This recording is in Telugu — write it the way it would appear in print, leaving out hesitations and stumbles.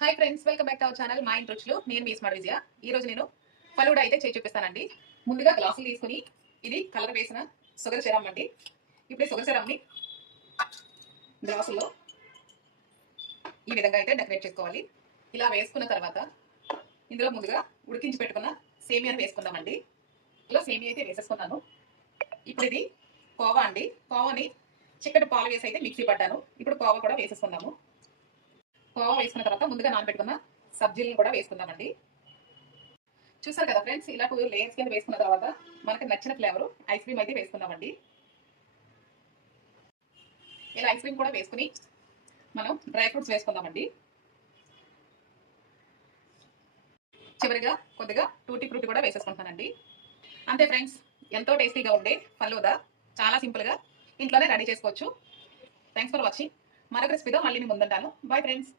Hi friends, welcome back to our channel మా ఇంటి రుచులు. నేను మీ స్మార్ట్ విజయ. ఈ రోజు నేను ఫలూడా అయితే చేసి చూపిస్తానండి. ముందుగా గ్లాసులు తీసుకుని ఇది కలర్ వేసిన షుగర్ సిరప్ అండి. ఇప్పుడు షుగర్ సిరప్ని గ్లాసుల్లో ఈ విధంగా అయితే డెకరేట్ చేసుకోవాలి. ఇలా వేసుకున్న తర్వాత ఇందులో ముందుగా ఉడికించి పెట్టుకున్న సేమియాని వేసుకుందామండి. ఇలా సేమియా అయితే వేసేసుకున్నాను. ఇప్పుడు ఇది కోవా అండి. కోవాని చిక్కటి పాలు వేసి అయితే మిక్సీ పడ్డాను. ఇప్పుడు కోవా కూడా వేసేసుకుందాము. కోవా వేసుకున్న తర్వాత ముందుగా నానబెట్టుకున్న సబ్జీలను కూడా వేసుకుందామండి. చూసారు కదా ఫ్రెండ్స్, ఇలా 2 లేయర్స్ కింద వేసుకున్న తర్వాత మనకు నచ్చిన ఫ్లేవర్ ఐస్ క్రీమ్ అయితే వేసుకుందామండి. ఇలా ఐస్ క్రీమ్ కూడా వేసుకుని మనం డ్రై ఫ్రూట్స్ వేసుకుందామండి. చివరిగా కొద్దిగా టూటీ ఫ్రూటీ కూడా వేసేసుకుంటానండి. అంతే ఫ్రెండ్స్, ఎంతో టేస్టీగా ఉండే ఫలూదా చాలా సింపుల్గా ఇంట్లోనే రెడీ చేసుకోవచ్చు. Thanks for watching. మరొక రెసిపీతో మళ్ళీ మీ ముందుంటాను. Bye friends.